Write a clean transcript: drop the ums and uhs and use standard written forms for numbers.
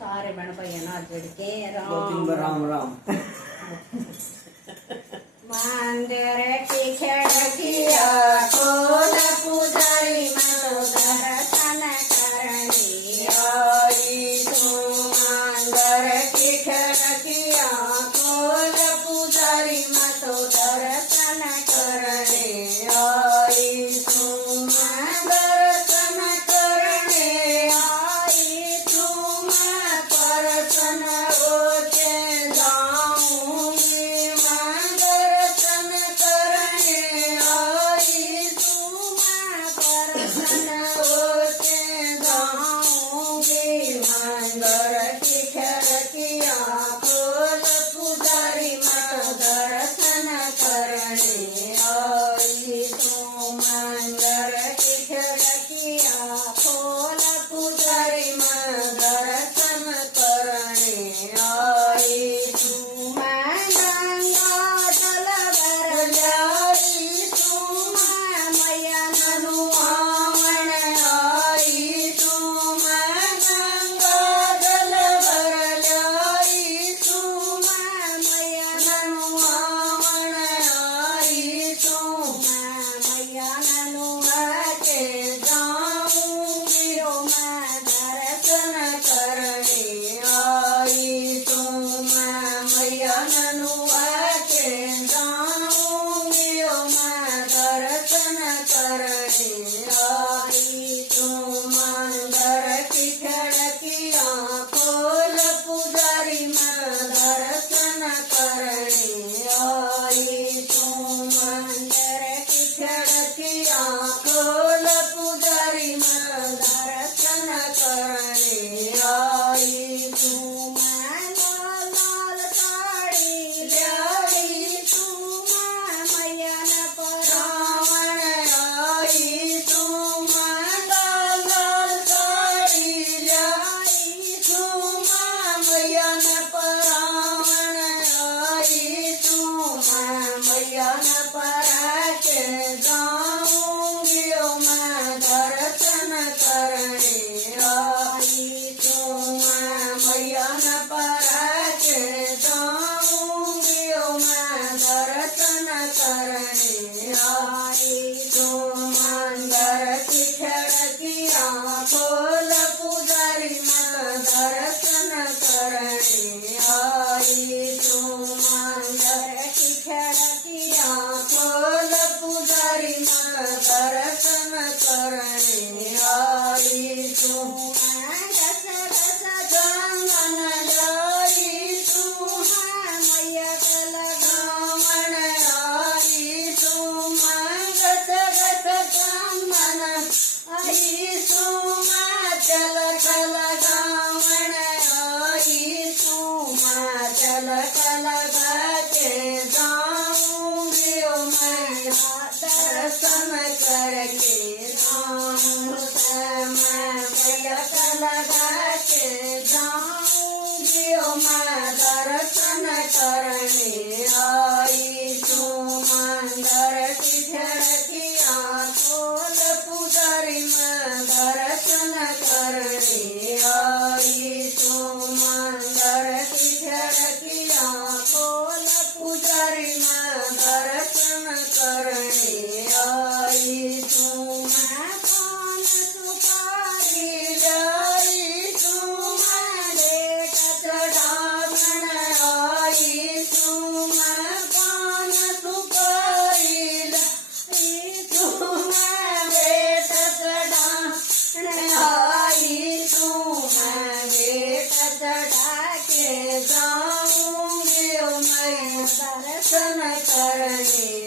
सारे बहन भाइयों ना जुड़ के राम राम मंदिर की खिड़किया खोल पुजारी मातो दर्शन करनी आई तू मंदिर की खिड़किया खोल पुजारी मातो दर्शन करनी आई तू दर्शन करने आई तू दर्शन होके जाऊंगी दर्शन करने आई तू दर्शन होके जाऊंगी मंदिर की खिड़किया खोल पुजारी मत दर्शन करने आई तू मंदिर की खिड़किया खोल पुजारी मत दर्शन करने आई तू गंगा जल भर जाई तू मैया ननु आवन आई तू गंगा जल भर जाई तू मैया ननु आवन आई तू मैया ननु आके जाऊंगी रो मैं दर्शन करने आई तू मैया ननु आके जाऊंगी रो मैं दर्शन करने आई तू मंदिर की खिड़किया खोल पुजारी मैं दर्शन करने आई तू मंदिर की खिड़किया खोल पुजारी मैं दर्शन करने आई तू लाल लाल साड़ी ल्याई तू मैया न परावण आई तू लाल लाल साड़ी ल्याई तू मैया न परावण आई तू मैया न परा के जाऊंगी मैं दर्शन करने आई तू मैया न परा के जाऊंगी मैं दर्शन करने आई तू मंदिर की खिड़किया खोल पुजारी मैं दर्शन करने आई तू मंदिर की खिड़किया खोल पुजारी मैं दर्शन करने आई तू दस दस गंगन लाई तू मैया कल गावन आई तू गस गस गंगन आई तू चल चल गावन आई तू चल चल गाके जाऊंगी मैं दर्शन करके जाऊंगी मैं चल गाके जाऊंगी मैं दर्शन करने आई तू मंदिर की खिड़किया खोल पुजारी मैं दर्शन करने आई तू मंदिर की खिड़किया खोल पुजारी मैं दर्शन करने आई तू पान सुपारी लाई तू लेट चढ़ावन आई तू पान सुपारी लाई तू लेट चढ़ावन आई तू लेट चढ़ा के जाऊंगी मैं दर्शन करने